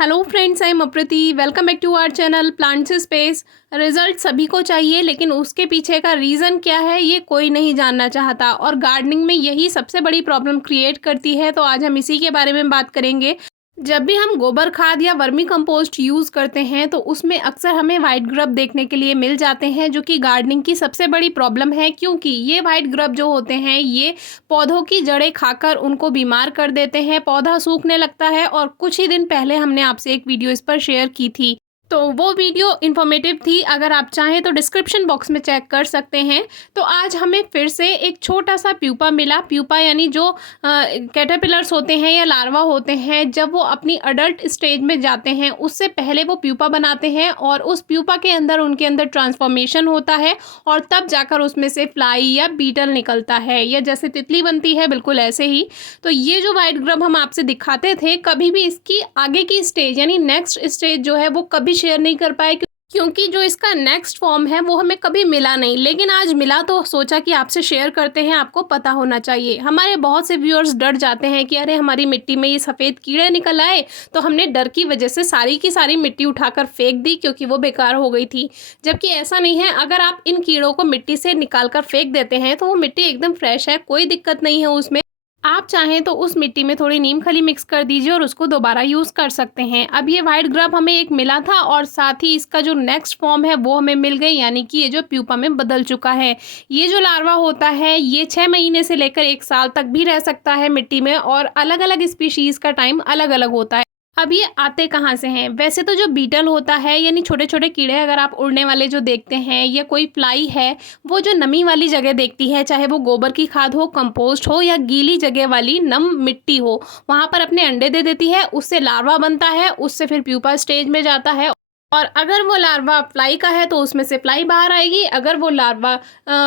Hello friends, I am Aprati. Welcome back to our channel plants space. Result सभी को चाहिए, लेकिन उसके पीछे का रीज़न क्या है ये कोई नहीं जानना चाहता, और गार्डनिंग में यही सबसे बड़ी प्रॉब्लम क्रिएट करती है। तो आज हम इसी के बारे में बात करेंगे। जब भी हम गोबर खाद या वर्मी कंपोस्ट यूज़ करते हैं तो उसमें अक्सर हमें वाइट ग्रब देखने के लिए मिल जाते हैं, जो कि गार्डनिंग की सबसे बड़ी प्रॉब्लम है, क्योंकि ये वाइट ग्रब जो होते हैं ये पौधों की जड़ें खाकर उनको बीमार कर देते हैं, पौधा सूखने लगता है। और कुछ ही दिन पहले हमने आपसे एक वीडियो इस पर शेयर की थी, तो वो वीडियो इन्फॉर्मेटिव थी। अगर आप चाहें तो डिस्क्रिप्शन बॉक्स में चेक कर सकते हैं। तो आज हमें फिर से एक छोटा सा प्यूपा मिला। प्यूपा यानी जो कैटरपिलर्स होते हैं या लार्वा होते हैं, जब वो अपनी अडल्ट स्टेज में जाते हैं उससे पहले वो प्यूपा बनाते हैं, और उस प्यूपा के अंदर उनके अंदर ट्रांसफॉर्मेशन होता है, और तब जाकर उसमें से फ्लाई या बीटल निकलता है, या जैसे तितली बनती है बिल्कुल ऐसे ही। तो ये जो वाइट ग्रब हम आपसे दिखाते थे, कभी भी इसकी आगे की स्टेज यानी नेक्स्ट स्टेज जो है वो कभी शेयर नहीं कर पाए, क्योंकि जो इसका नेक्स्ट फॉर्म है वो हमें कभी मिला नहीं। लेकिन आज मिला तो सोचा कि आपसे शेयर करते हैं, आपको पता होना चाहिए। हमारे बहुत से व्यूअर्स डर जाते हैं कि अरे हमारी मिट्टी में ये सफ़ेद कीड़े निकल आए, तो हमने डर की वजह से सारी की सारी मिट्टी उठाकर फेंक दी क्योंकि वो बेकार हो गई थी। जबकि ऐसा नहीं है। अगर आप इन कीड़ों को मिट्टी से निकाल कर फेंक देते हैं तो वो मिट्टी एकदम फ्रेश है, कोई दिक्कत नहीं है उसमें। आप चाहें तो उस मिट्टी में थोड़ी नीम खली मिक्स कर दीजिए और उसको दोबारा यूज़ कर सकते हैं। अब ये वाइट ग्रब हमें एक मिला था, और साथ ही इसका जो नेक्स्ट फॉर्म है वो हमें मिल गई, यानी कि ये जो प्यूपा में बदल चुका है। ये जो लार्वा होता है ये 6 महीने से लेकर 1 साल तक भी रह सकता है मिट्टी में, और अलग अलग स्पीशीज़ का टाइम अलग अलग होता है। अब ये आते कहाँ से हैं? वैसे तो जो बीटल होता है यानी छोटे छोटे कीड़े, अगर आप उड़ने वाले जो देखते हैं, या कोई फ्लाई है, वो जो नमी वाली जगह देखती है, चाहे वो गोबर की खाद हो, कंपोस्ट हो, या गीली जगह वाली नम मिट्टी हो, वहाँ पर अपने अंडे दे देती है, उससे लार्वा बनता है, उससे फिर प्यूपा स्टेज में जाता है। और अगर वो लार्वा फ्लाई का है तो उसमें से फ्लाई बाहर आएगी, अगर वो लार्वा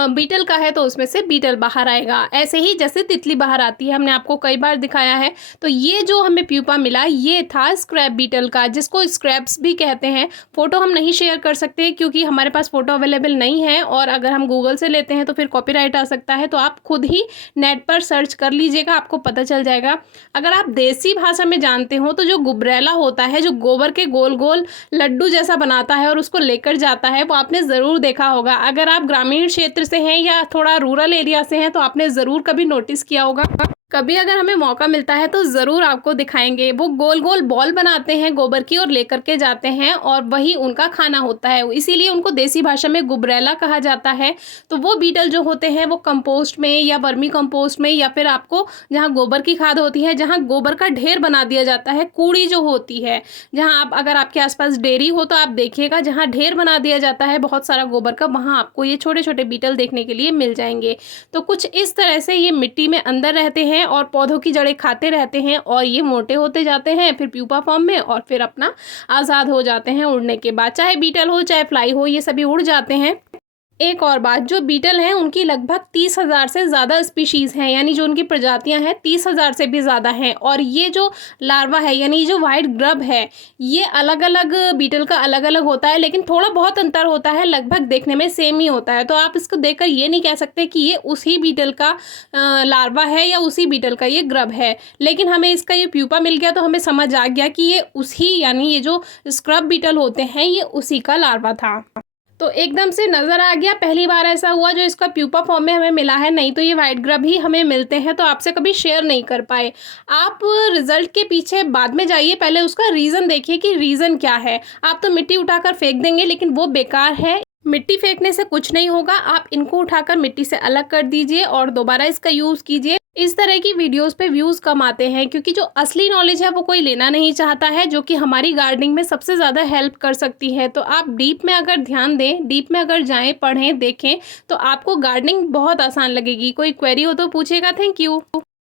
बीटल का है तो उसमें से बीटल बाहर आएगा। ऐसे ही जैसे तितली बाहर आती है, हमने आपको कई बार दिखाया है। तो ये जो हमें प्यूपा मिला ये था स्क्रैप बीटल का, जिसको स्क्रैप्स भी कहते हैं। फ़ोटो हम नहीं शेयर कर सकते क्योंकि हमारे पास फ़ोटो अवेलेबल नहीं है, और अगर हम गूगल से लेते हैं तो फिर कॉपीराइट आ सकता है। तो आप खुद ही नेट पर सर्च कर लीजिएगा, आपको पता चल जाएगा। अगर आप देसी भाषा में जानते हो तो जो गुबरैला होता है, जो गोबर के गोल गोल लड्डू जैसा बनाता है और उसको लेकर जाता है, वो आपने ज़रूर देखा होगा। अगर आप ग्रामीण क्षेत्र से हैं या थोड़ा रूरल एरिया से हैं तो आपने ज़रूर कभी नोटिस किया होगा। कभी अगर हमें मौका मिलता है तो ज़रूर आपको दिखाएंगे। वो गोल गोल बॉल बनाते हैं गोबर की और लेकर के जाते हैं, और वही उनका खाना होता है, इसीलिए उनको देसी भाषा में गुबरैला कहा जाता है। तो वो बीटल जो होते हैं वो कंपोस्ट में या वर्मी कंपोस्ट में, या फिर आपको जहाँ गोबर की खाद होती है, जहाँ गोबर का ढेर बना दिया जाता है, कूड़ी जो होती है, जहाँ आप अगर आपके आसपास डेयरी हो तो आप देखिएगा, जहाँ ढेर बना दिया जाता है बहुत सारा गोबर का, वहाँ आपको ये छोटे छोटे बीटल देखने के लिए मिल जाएंगे। तो कुछ इस तरह से ये मिट्टी में अंदर रहते हैं और पौधों की जड़ें खाते रहते हैं, और ये मोटे होते जाते हैं फिर प्यूपा फॉर्म में, और फिर अपना आज़ाद हो जाते हैं उड़ने के बाद। चाहे बीटल हो चाहे फ्लाई हो, ये सभी उड़ जाते हैं। एक और बात, जो बीटल हैं उनकी लगभग 30,000 से ज़्यादा स्पीशीज़ हैं, यानी जो उनकी प्रजातियां हैं 30,000 से भी ज़्यादा हैं। और ये जो लार्वा है यानी जो वाइट ग्रब है, ये अलग अलग बीटल का अलग अलग होता है, लेकिन थोड़ा बहुत अंतर होता है, लगभग देखने में सेम ही होता है। तो आप इसको देखकर ये नहीं कह सकते कि ये उसी बीटल का लार्वा है या उसी बीटल का ये ग्रब है। लेकिन हमें इसका ये प्यूपा मिल गया तो हमें समझ आ गया कि ये उसी यानी ये जो स्क्रब बीटल होते हैं ये उसी का लार्वा था। तो एकदम से नज़र आ गया, पहली बार ऐसा हुआ जो इसका प्यूपा फॉर्म में हमें मिला है, नहीं तो ये वाइट ग्रब ही हमें मिलते हैं, तो आपसे कभी शेयर नहीं कर पाए। आप रिजल्ट के पीछे बाद में जाइए, पहले उसका रीज़न देखिए कि रीज़न क्या है। आप तो मिट्टी उठाकर फेंक देंगे, लेकिन वो बेकार है। मिट्टी फेंकने से कुछ नहीं होगा, आप इनको उठाकर मिट्टी से अलग कर दीजिए और दोबारा इसका यूज़ कीजिए। इस तरह की वीडियोस पे व्यूज़ कम आते हैं, क्योंकि जो असली नॉलेज है वो कोई लेना नहीं चाहता है, जो कि हमारी गार्डनिंग में सबसे ज़्यादा हेल्प कर सकती है। तो आप डीप में अगर ध्यान दें, डीप में अगर जाएं, पढ़ें, देखें, तो आपको गार्डनिंग बहुत आसान लगेगी। कोई क्वेरी हो तो पूछेगा। Thank you.